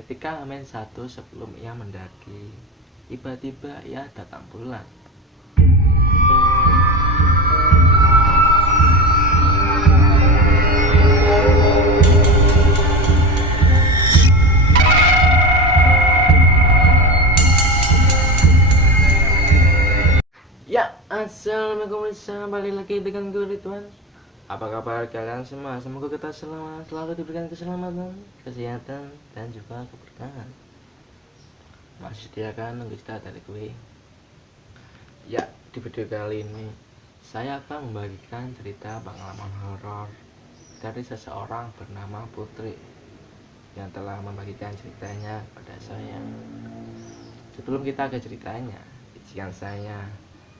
Ketika Amin 1 sebelum ia mendaki, tiba-tiba ia datang bulan. Ya, assalamualaikum, balik lagi dengan gue Ridwan. Apa kabar kalian semua? Semoga kita selalu diberikan keselamatan, kesehatan, dan juga keberkahan. Masih setia kan nunggu cerita dari gue? Ya, di video kali ini saya akan membagikan cerita pengalaman horor dari seseorang bernama Putri yang telah membagikan ceritanya pada saya. Sebelum kita ke ceritanya, izinkan saya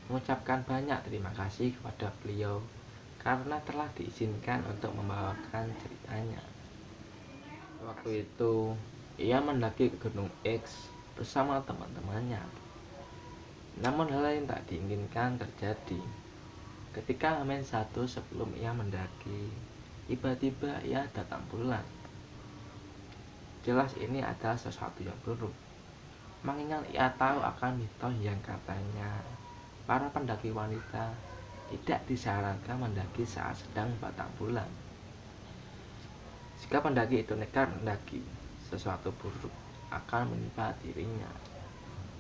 mengucapkan banyak terima kasih kepada beliau karena telah diizinkan untuk membawakan ceritanya. Waktu itu ia mendaki ke Gunung X bersama teman-temannya. Namun hal yang tak diinginkan terjadi. Ketika Amin 1 sebelum ia mendaki, tiba-tiba ia datang bulan. Jelas ini adalah sesuatu yang buruk, mengingat ia tahu akan mitos yang katanya para pendaki wanita tidak disarankan mendaki saat sedang batang bulan. Jika pendaki itu nekat mendaki, sesuatu buruk akan menimpa dirinya.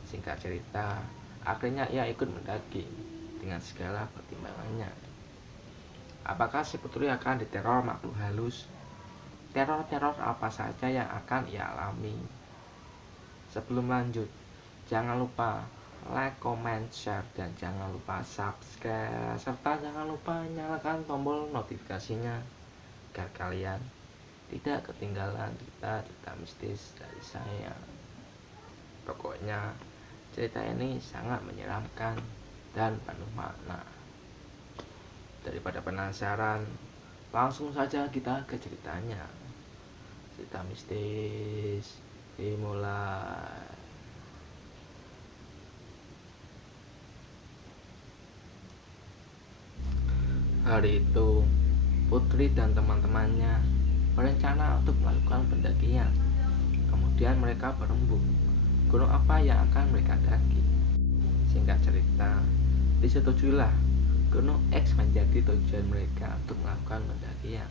Singkat cerita, akhirnya ia ikut mendaki dengan segala pertimbangannya. Apakah si Putri akan diteror makhluk halus? Teror-teror apa saja yang akan ia alami? Sebelum lanjut, jangan lupa like, comment, share, dan jangan lupa subscribe, serta jangan lupa nyalakan tombol notifikasinya agar kalian tidak ketinggalan cerita-cerita mistis dari saya. Pokoknya cerita ini sangat menyeramkan dan penuh makna. Daripada penasaran, langsung saja kita ke ceritanya. Cerita mistis dimulai. Hari itu, Putri dan teman-temannya berencana untuk melakukan pendakian. Kemudian mereka berembuk, gunung apa yang akan mereka daki. Singkat cerita, disetujuilah Gunung X menjadi tujuan mereka untuk melakukan pendakian.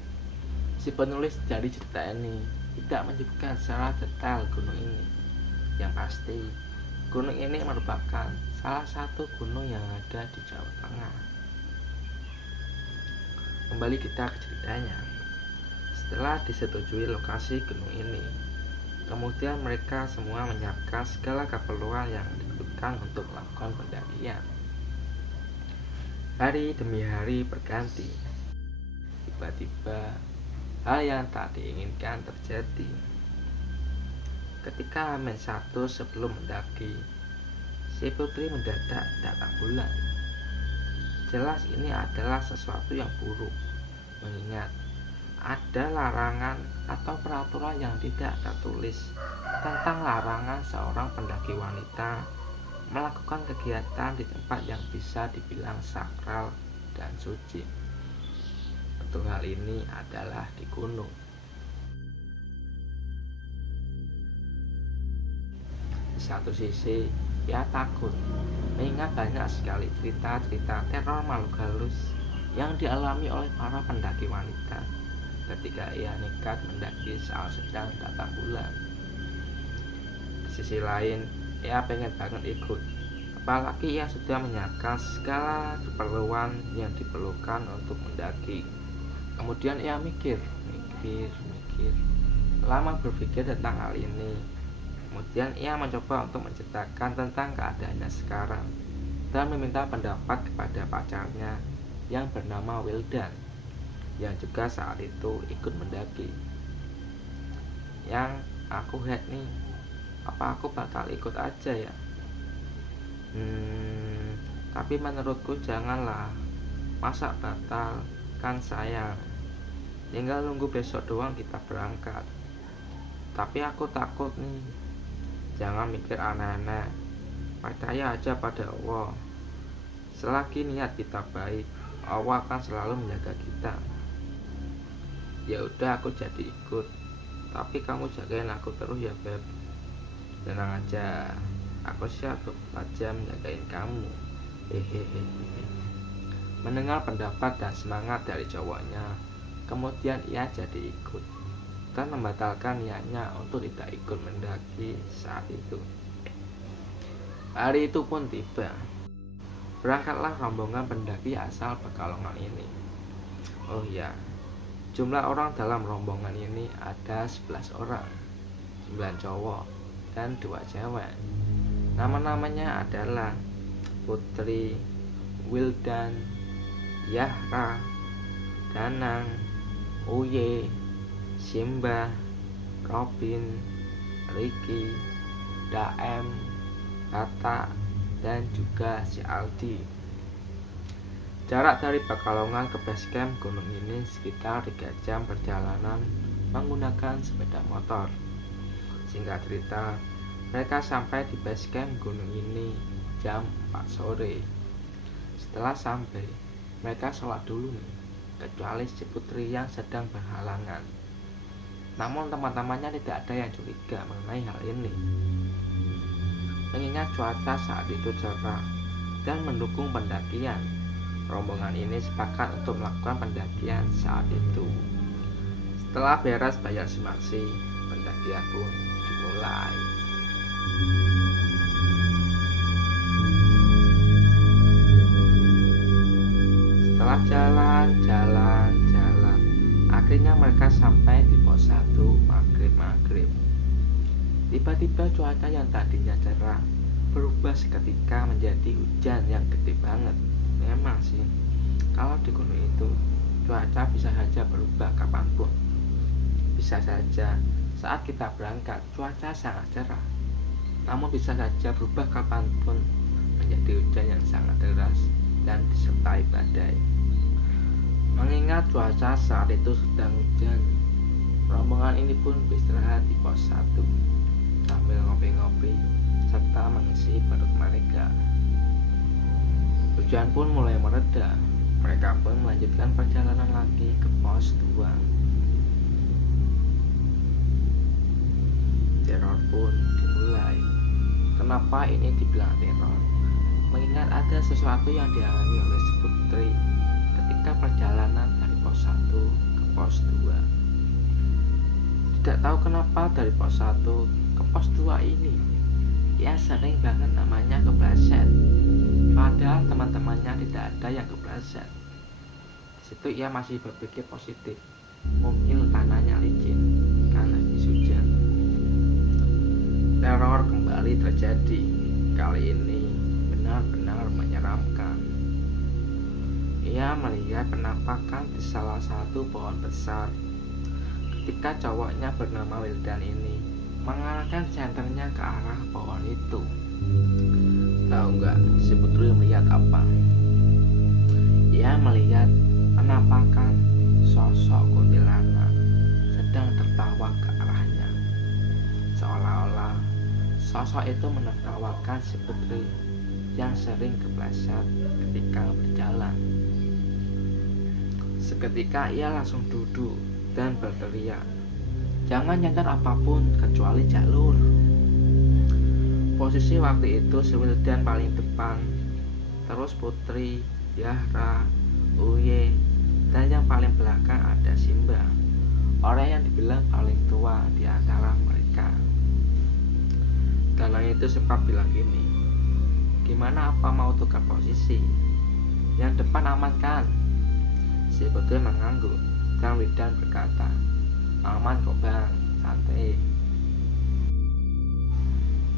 Si penulis dari cerita ini tidak menyebutkan secara detail gunung ini. Yang pasti, gunung ini merupakan salah satu gunung yang ada di Jawa Tengah. Kembali kita ke ceritanya. Setelah disetujui lokasi gunung ini, kemudian mereka semua menyiapkan segala keperluan yang dibutuhkan untuk melakukan pendakian. Hari demi hari berganti. Tiba-tiba hal yang tak diinginkan terjadi. Ketika Amin 1 sebelum mendaki, si Putri mendadak datang bulan. Jelas ini adalah sesuatu yang buruk, mengingat ada larangan atau peraturan yang tidak tertulis tentang larangan seorang pendaki wanita melakukan kegiatan di tempat yang bisa dibilang sakral dan suci. Untuk hal ini adalah di gunung. Di satu sisi, ia takut mengingat banyak sekali cerita-cerita teror makhluk halus yang dialami oleh para pendaki wanita ketika ia nekat mendaki saat sedang datang bulan. Di sisi lain, ia pengen banget ikut, apalagi ia sudah menyiapkan segala keperluan yang diperlukan untuk mendaki. Kemudian ia mikir, lama berpikir tentang hal ini. Kemudian ia mencoba untuk menceritakan tentang keadaannya sekarang dan meminta pendapat kepada pacarnya yang bernama Wildan, yang juga saat itu ikut mendaki. Yang aku head nih, apa aku bakal ikut aja ya? Tapi menurutku janganlah, masa batal, kan sayang. Tinggal nunggu besok doang kita berangkat. Tapi aku takut nih. Jangan mikir aneh-aneh, percaya aja pada Allah. Selagi niat kita baik, Allah akan selalu menjaga kita. Ya udah, aku jadi ikut. Tapi kamu jagain aku terus ya Beb. Tenang aja, aku siap 24 jam jagain kamu. Hehehe. Mendengar pendapat dan semangat dari cowoknya, kemudian ia jadi ikut dan membatalkan niatnya untuk tidak ikut mendaki saat itu. Hari itu pun tiba. Berangkatlah rombongan pendaki asal Pekalongan ini. Oh ya, jumlah orang dalam rombongan ini ada 11 orang, 9 cowok dan 2 cewek. Nama-namanya adalah Putri, Wildan, Yahra, Danang, Uye, Simba, Robin, Ricky, Daem, Tata, dan juga si Aldi. Jarak dari Pekalongan ke base camp gunung ini sekitar 3 jam perjalanan menggunakan sepeda motor. Singkat cerita, mereka sampai di base camp gunung ini jam 4 sore. Setelah sampai, mereka sholat dulu nih, kecuali si Putri yang sedang berhalangan. Namun teman-temannya tidak ada yang curiga mengenai hal ini, mengingat cuaca saat itu cerah dan mendukung pendakian. Rombongan ini sepakat untuk melakukan pendakian saat itu. Setelah beres bayar simaksi, pendakian pun dimulai. Setelah jalan, akhirnya mereka sampai di pos 1 maghrib. Tiba-tiba cuaca yang tadinya cerah berubah seketika menjadi hujan yang gede banget. Memang sih, kalau di gunung itu cuaca bisa saja berubah kapanpun. Bisa saja saat kita berangkat cuaca sangat cerah, namun bisa saja berubah kapanpun menjadi hujan yang sangat deras dan disertai badai. Mengingat cuaca saat itu sedang hujan, rombongan ini pun beristirahat di pos 1 sambil ngopi-ngopi serta mengisi perut mereka. Hujan pun mulai mereda. Mereka pun melanjutkan perjalanan lagi ke pos 2. Teror pun dimulai. Kenapa ini dibilang teror? Mengingat ada sesuatu yang dialami oleh si Putri ketika perjalanan dari pos 1 ke pos 2. Tidak tahu kenapa dari pos 1 ke pos 2 ini ia sering banget namanya kepleset, padahal teman-temannya tidak ada yang kepleset. Disitu ia masih berpikir positif, mungkin tanahnya licin karena habis hujan. Teror kembali terjadi. Kali ini benar-benar menyeramkan. Ia melihat penampakan di salah satu pohon besar ketika cowoknya bernama Wildan ini mengarahkan senternya ke arah pohon itu. Tahu nggak si Putri melihat apa? Ia melihat penampakan sosok kuntilanak sedang tertawa ke arahnya. Seolah-olah sosok itu menertawakan si Putri yang sering kepleset ketika berjalan. Seketika ia langsung duduk dan berteriak, "Jangan nyantar apapun kecuali jalur." Posisi waktu itu si Wildan paling depan, terus Putri, Yahra, Uye, dan yang paling belakang ada Simba, orang yang dibilang paling tua di antara mereka. Danang itu sempat bilang gini, "Gimana, apa mau tukar posisi? Yang depan aman kan?" Si Putri mengangguk dan Wildan berkata, "Aman kok bang, santai."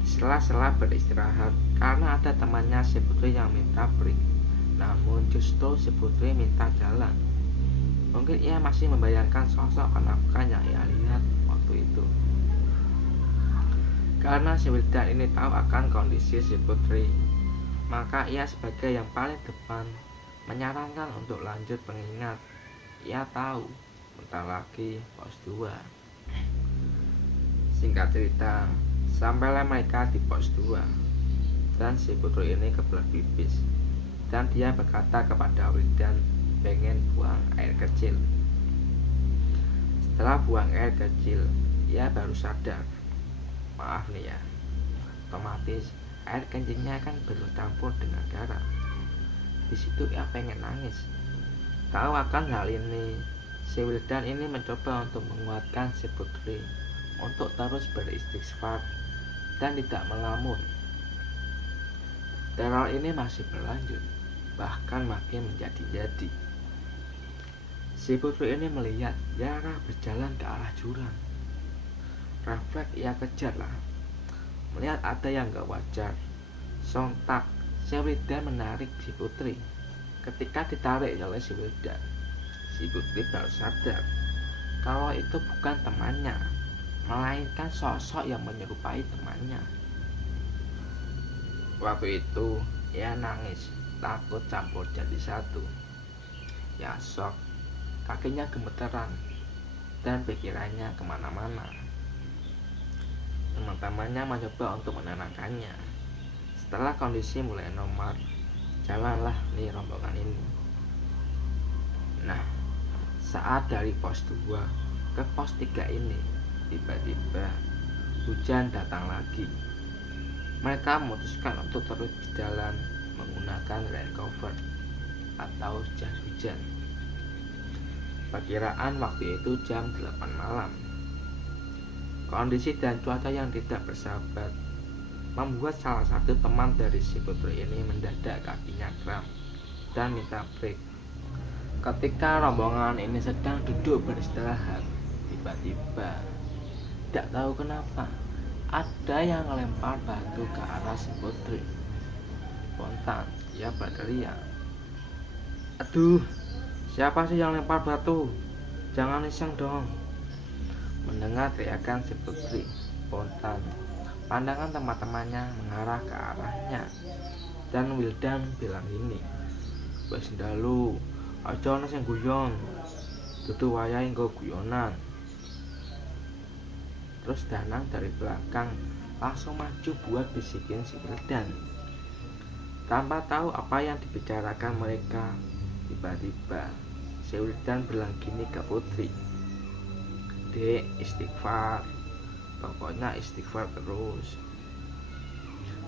Setelah beristirahat, karena ada temannya si Putri yang minta break, namun justru si Putri minta jalan. Mungkin ia masih membayangkan sosok penampakan yang ia lihat waktu itu. Karena si Wildan ini tahu akan kondisi si Putri, maka ia sebagai yang paling depan menyarankan untuk lanjut, mengingat ia tahu bentar lagi pos 2. Singkat cerita, sampailah mereka di pos 2 dan si Putri ini kebelet pipis dan dia berkata kepada Wildan pengen buang air kecil. Setelah buang air kecil, ia baru sadar. Maaf nih ya, otomatis air kencingnya kan bercampur dengan garam. Di situ ia pengen nangis. Tahu akan hal ini, si Wildan ini mencoba untuk menguatkan si putri untuk terus beristighfar dan tidak melamun. Teror ini masih berlanjut, bahkan makin menjadi-jadi. Si putri ini melihat Yara berjalan ke arah jurang. Refleks ia kejarlah. Melihat ada yang gak wajar, sontak si Wildan menarik si putri. Ketika ditarik oleh si Wildan, si putri baru sadar kalau itu bukan temannya, melainkan sosok yang menyerupai temannya. Waktu itu ia nangis, takut campur jadi satu. Ya shock, kakinya gemeteran dan pikirannya kemana-mana. Teman-temannya mencoba untuk menenangkannya. Setelah kondisi mulai normal, jalanlah nih rombongan ini. Nah, saat dari pos 2 ke pos 3 ini, tiba-tiba hujan datang lagi. Mereka memutuskan untuk terus berjalan menggunakan rain cover atau jas hujan. Perkiraan waktu itu jam 8 malam. Kondisi dan cuaca yang tidak bersahabat membuat salah satu teman dari si putri ini mendadak kakinya kram dan minta break. Ketika rombongan ini sedang duduk beristirahat, tiba-tiba tidak tahu kenapa ada yang melempar batu ke arah si putri. Spontan ia berteriak, "Aduh, siapa sih yang lempar batu? Jangan iseng dong." Mendengar teriakan si putri, spontan pandangan teman-temannya mengarah ke arahnya. Dan Wildan bilang gini, "Wes ndalu, aja ana sing guyon. Dudu wayahe nggo guyonan." Terus Danang dari belakang langsung maju buat bisikin si Wildan. Tanpa tahu apa yang dibicarakan mereka, tiba-tiba si Wildan bilang gini ke putri, "Dek, istighfar. Pokoknya istighfar terus."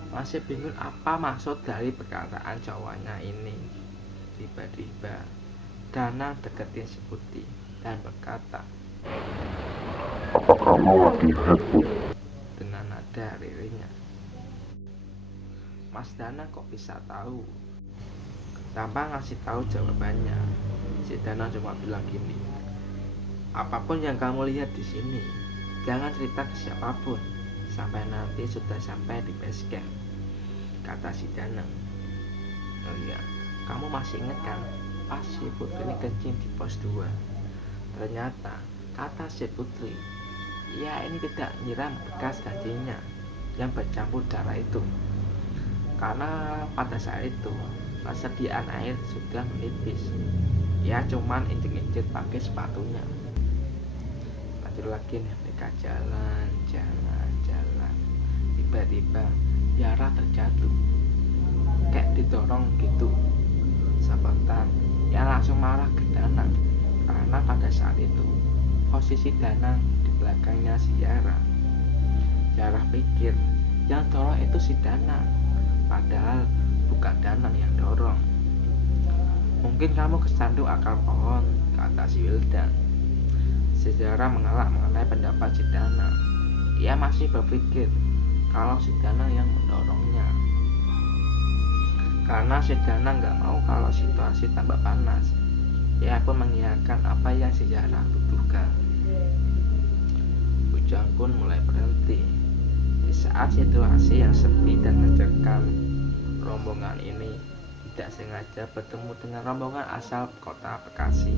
Masih bingung apa maksud dari perkataan cowoknya ini. Tiba-tiba Danang deketin si putri dan berkata, "Apa kamu lagi heboh?" dengan nada lirihnya. Mas Danang kok bisa tahu? Tanpa ngasih tahu jawabannya, si Danang cuma bilang gini, "Apapun yang kamu lihat di sini, jangan cerita ke siapapun sampai nanti sudah sampai di base camp," kata si Danang. "Oh iya, kamu masih ingat kan pas si putri ini kencing di pos 2? Ternyata kata si putri, ia ini tidak nyiram bekas kencingnya yang bercampur darah itu, karena pada saat itu persediaan air sudah menipis. Ia cuman injek-injek pakai sepatunya." Lanjut lagi nih, mereka jalan. Tiba-tiba Yara terjatuh, kayak didorong gitu. Spontan ia langsung marah ke Danang, karena pada saat itu posisi Danang di belakangnya si Yara. Yara pikir yang dorong itu si Danang, padahal bukan Danang yang dorong. "Mungkin kamu kesandung akar pohon," kata si Wildan. Si Yara mengelak mengenai pendapat si Danang. Ia masih berpikir kalau si Danang yang mendorongnya, karena si Danang gak mau kalau situasi tambah panas. Ia pun mengiyakan apa yang si Yara tuduhkan. Hujan pun mulai berhenti. Di saat situasi yang sepi dan mencekam, rombongan ini tidak sengaja bertemu dengan rombongan asal kota Bekasi.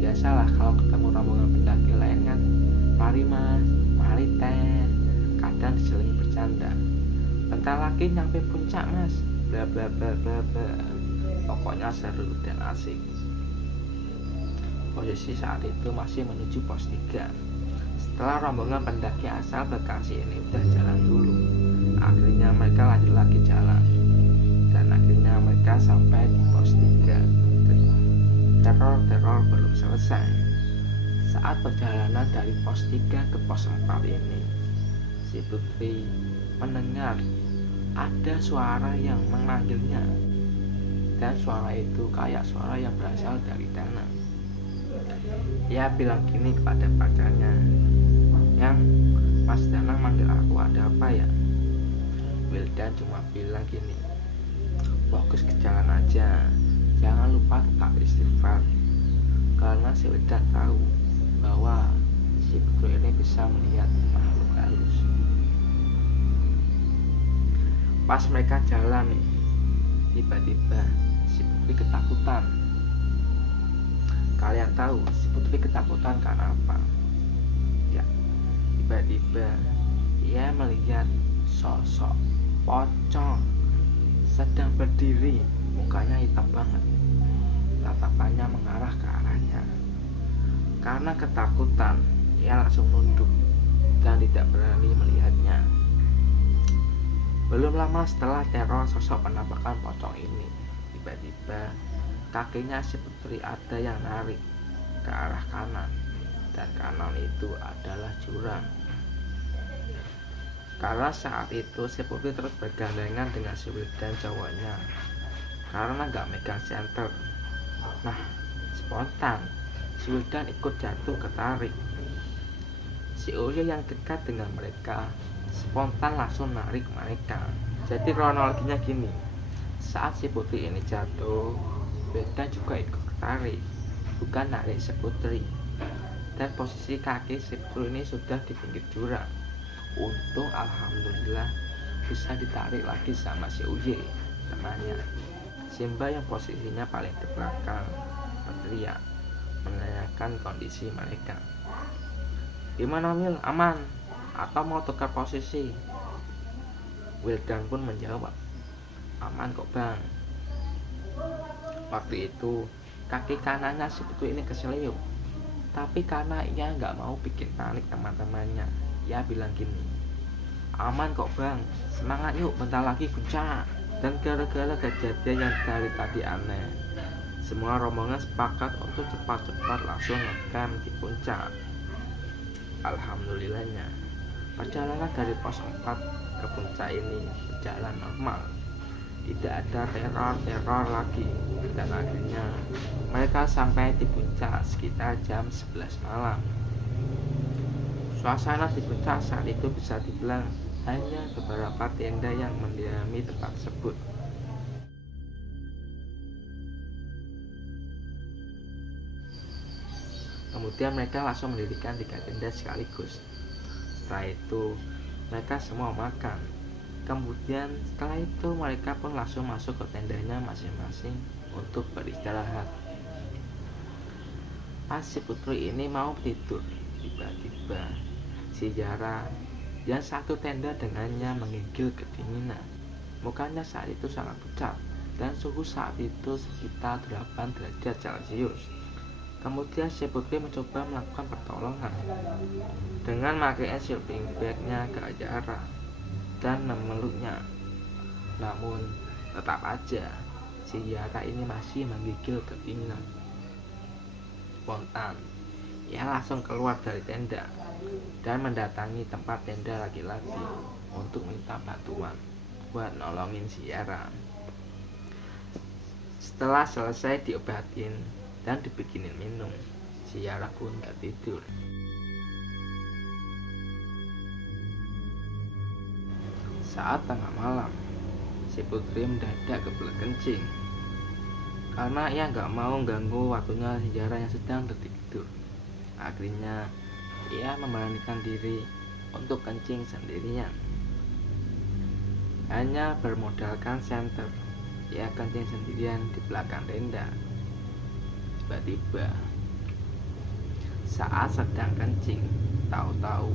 Biasalah kalau ketemu rombongan pendaki lain kan, "Mari mas, mari teh." Kadang diselingi bercanda, "Bentar lagi nyampe puncak mas, bla bla bla bla bla." Pokoknya seru dan asik. Posisi saat itu masih menuju pos 3. Setelah rombongan pendaki asal Bekasi ini udah jalan dulu, akhirnya mereka lanjut lagi jalan. Dan akhirnya mereka sampai di pos 3. Teror belum selesai. Saat perjalanan dari pos 3 ke pos 4 ini, si Putri mendengar ada suara yang memanggilnya, dan suara itu kayak suara yang berasal dari tanah. Ia bilang gini kepada pacarnya, "Yang Mas Danang manggil aku, ada apa ya?" Wildan cuma bilang gini, "Fokus ke jalan aja, jangan lupa tetap istighfar." Karena si Wildan tahu bahwa si Putri ini bisa melihat makhluk halus. Pas mereka jalan nih, tiba-tiba si Putri ketakutan. Kalian tahu si Putri ketakutan karena apa? Ya, tiba-tiba ia melihat sosok pocong sedang berdiri, mukanya hitam banget, tatapannya mengarah ke arahnya. Karena ketakutan, ia langsung nunduk dan tidak berani melihatnya. Belum lama setelah teror sosok penampakan pocong ini, tiba-tiba kakinya si Putri ada yang narik ke arah kanan, dan kanan itu adalah jurang. Karena saat itu si Putri terus bergandengan dengan si Wildan cowoknya, karena gak megang senter. Nah, spontan si Wildan ikut jatuh ketarik. Si Uya yang dekat dengan mereka spontan langsung narik mereka. Jadi kronologinya gini, saat si Putri ini jatuh, Wildan juga ikut ketarik, bukan narik si Putri. Dan posisi kaki si Putri ini sudah di pinggir jurang. Untung alhamdulillah bisa ditarik lagi sama si Uye, temannya. Simba yang posisinya paling di belakang berteriak menanyakan kondisi mereka. "Gimana Wil, aman? Atau mau tukar posisi?" Wildan pun menjawab, "Aman kok bang." Waktu itu kaki kanannya si Putri ini keseliuk, tapi karena ia nggak mau bikin panik teman-temannya, ia bilang gini, "Aman kok bang, semangat yuk, bentar lagi puncak." Dan gara-gara kejadian yang dari tadi aneh, semua rombongan sepakat untuk cepat-cepat langsung ngecamp di puncak. Alhamdulillahnya, perjalanan dari pos 4 ke puncak ini berjalan normal. Tidak ada teror-teror lagi, dan akhirnya mereka sampai di puncak sekitar jam 11 malam. Suasana di puncak saat itu bisa dibilang hanya beberapa tenda yang mendiami tempat tersebut. Kemudian mereka langsung mendirikan 3 tenda sekaligus. Setelah itu mereka semua makan. Kemudian setelah itu mereka pun langsung masuk ke tendanya masing-masing untuk beristirahat. Pas si Putri ini mau tidur, tiba-tiba si Zara yang satu tenda dengannya menggigil kedinginan. Mukanya saat itu sangat pucat dan suhu saat itu sekitar 8 derajat Celcius. Kemudian si Putri mencoba melakukan pertolongan dengan memakai sleeping bagnya ke Zara dan memeluknya. Namun tetap aja si Zara ini masih menggigil kedinginan. Spontan ia langsung keluar dari tenda dan mendatangi tempat tenda laki-laki untuk minta bantuan buat nolongin si Zara. Setelah selesai diobatin dan dibikinin minum, si Zara pun gak tidur. Saat tengah malam, si Putri mendadak kebelet kencing karena ia gak mau ganggu waktunya si Zara yang sedang tertidur. Akhirnya ia memberanikan diri untuk kencing sendirian. Hanya bermodalkan senter, ia kencing sendirian di belakang tenda. Tiba-tiba saat sedang kencing, tahu-tahu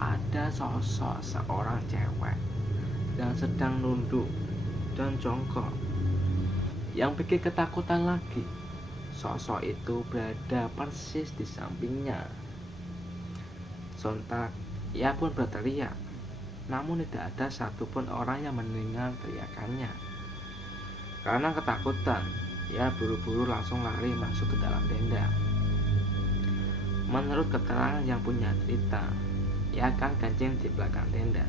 ada sosok seorang cewek yang sedang nunduk dan jongkok. Yang bikin ketakutan lagi, sosok itu berada persis di sampingnya. Sontak ia pun berteriak, namun tidak ada satupun orang yang mendengar teriakannya. Karena ketakutan, ia buru-buru langsung lari masuk ke dalam tenda. Menurut keterangan yang punya cerita, ia akan kencing di belakang tenda.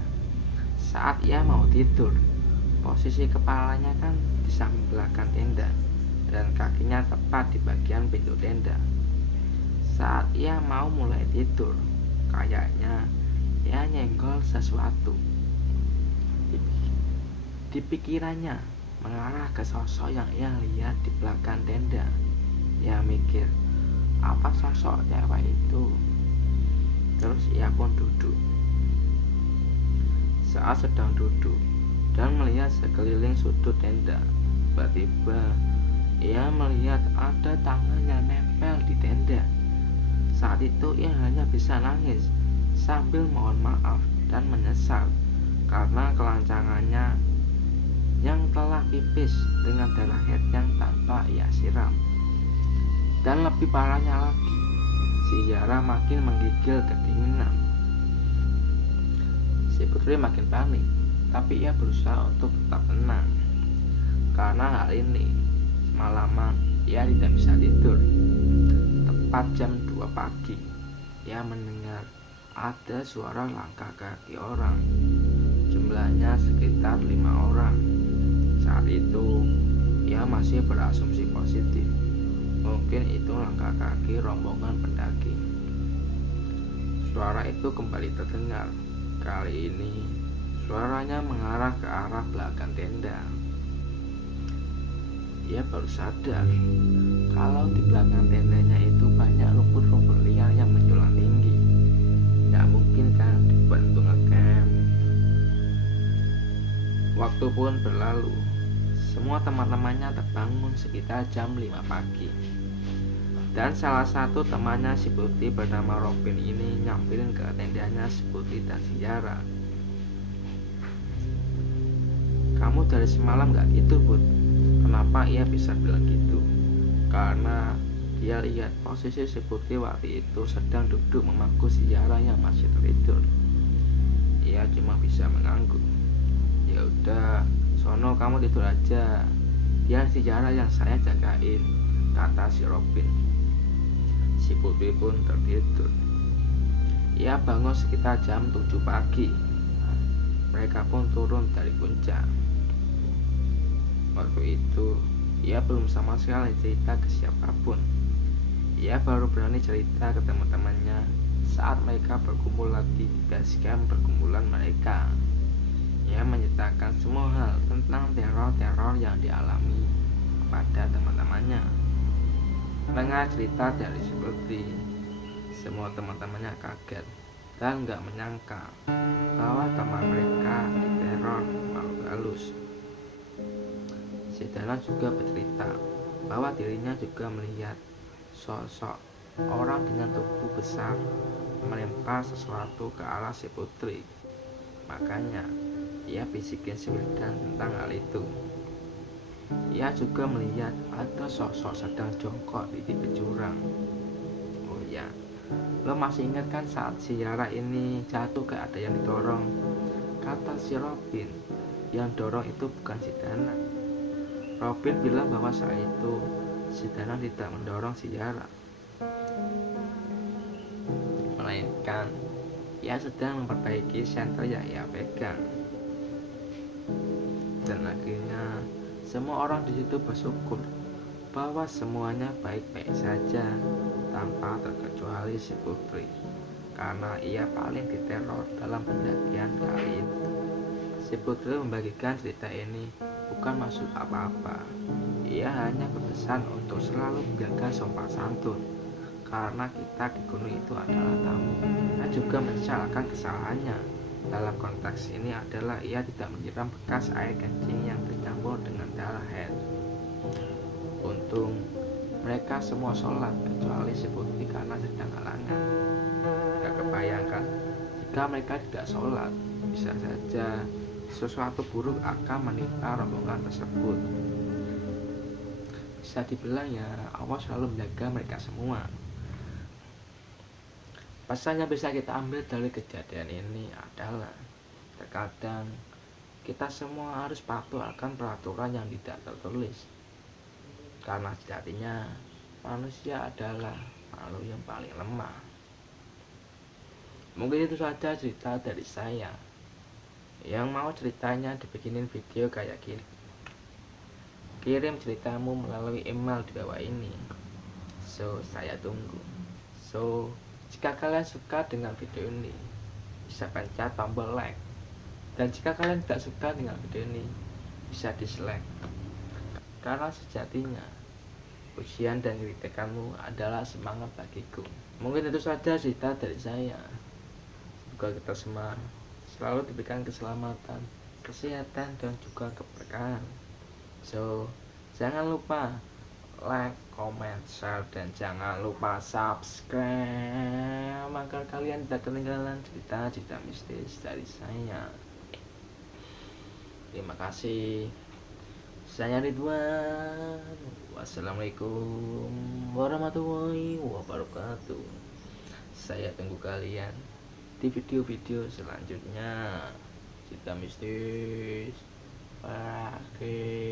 Saat ia mau tidur, posisi kepalanya kan di samping belakang tenda dan kakinya tepat di bagian pintu tenda. Saat ia mau mulai tidur, kayaknya ia nyenggol sesuatu. Di pikirannya mengarah ke sosok yang ia lihat di belakang tenda. Ia mikir, apa sosok cewek itu? Terus ia pun duduk. Saat sedang duduk dan melihat sekeliling sudut tenda, tiba-tiba ia melihat ada tangan yang nempel di tenda. Saat itu ia hanya bisa nangis sambil mohon maaf dan menyesal karena kelancangannya yang telah pipis dengan darah head yang tanpa ia siram. Dan lebih parahnya lagi, si Yara makin menggigil kedinginan. Si putri makin panik, tapi ia berusaha untuk tetap tenang. Karena hal ini, semalaman ia tidak bisa tidur. Tepat jam 2 pagi, ia mendengar ada suara langkah kaki orang. Jumlahnya sekitar 5 orang. Saat itu, ia masih berasumsi positif. Mungkin itu langkah kaki rombongan pendaki. Suara itu kembali terdengar. Kali ini, suaranya mengarah ke arah belakang tenda. Ia baru sadar kalau di belakang tendanya itu banyak rumput-rumput liar yang menjulang tinggi. Tidak mungkin kan dibuat untuk ngecamp. Waktu pun berlalu. Semua teman-temannya terbangun sekitar jam 5 pagi. Dan salah satu temannya si Putih bernama Robin ini nyamperin ke tendanya si Putih dan si Yara. Kamu dari semalam gak gitu, Bud? Kenapa ia bisa bilang gitu? Karena dia lihat posisi si Putih waktu itu sedang duduk memangku si Yara yang masih tertidur. Ia cuma bisa mengangguk. Ya udah, sono kamu tidur aja. Biar si Yara yang saya jagain, kata si Robin. Si Putih pun tertidur. Ia bangun sekitar jam 7 pagi. Mereka pun turun dari puncak. Waktu itu, ia belum sama sekali cerita ke siapapun. Ia baru berani cerita ke teman-temannya saat mereka berkumpul lagi di base camp perkumpulan mereka. Ia menceritakan semua hal tentang teror-teror yang dialami kepada teman-temannya. Mendengar cerita dari si Putri, semua teman-temannya kaget dan gak menyangka bahwa teman mereka diteror makhluk halus. Si Dana juga bercerita bahwa dirinya juga melihat sosok orang dengan tubuh besar melempar sesuatu ke arah si Putri. Makanya ia bisikin si Wildan tentang hal itu. Ia juga melihat ada sosok sedang jongkok di tepi jurang. Oh ya, lo masih ingat kan saat si Yara ini jatuh gak ada yang didorong? Kata si Robin, yang dorong itu bukan si Dana. Robin bilang bahwa saat itu si Dana tidak mendorong si Yara, melainkan ia sedang memperbaiki senter yang ia pegang. Dan akhirnya semua orang di situ bersyukur bahwa semuanya baik-baik saja tanpa terkecuali si Putri, karena ia paling diteror dalam pendakian kali itu. Si Putri membagikan cerita ini bukan maksud apa-apa. Ia hanya berpesan untuk selalu menjaga sopan santun, karena kita di gunung itu adalah tamu. Dan juga menyesalkan kesalahannya. Dalam konteks ini adalah ia tidak menyiram bekas air kencing yang bercampur dengan darah head. Untung mereka semua sholat kecuali si Putri karena sedang halangan. Gak kebayangkan jika mereka tidak sholat, bisa saja sesuatu buruk akan menimpa rombongan tersebut. Bisa dibilang ya, Allah selalu menjaga mereka semua. Pesan yang bisa kita ambil dari kejadian ini adalah terkadang kita semua harus patuh akan peraturan yang tidak tertulis, karena sejatinya manusia adalah makhluk yang paling lemah. Mungkin itu saja cerita dari saya. Yang mau ceritanya dibikinin video kayak gini, kirim ceritamu melalui email di bawah ini. So, saya tunggu. So, jika kalian suka dengan video ini, bisa pencet tombol like. Dan jika kalian tidak suka dengan video ini, bisa dislike. Karena sejatinya pujian dan kritikanmu adalah semangat bagiku. Mungkin itu saja cerita dari saya. Semoga kita semua selalu diberikan keselamatan, kesehatan, dan juga keberkahan. So, jangan lupa like, comment, share, dan jangan lupa subscribe agar kalian tidak ketinggalan cerita-cerita mistis dari saya. Terima kasih. Saya Ridwan. Wassalamualaikum warahmatullahi wabarakatuh. Saya tunggu kalian di video-video selanjutnya. Cerita mistis. Oke.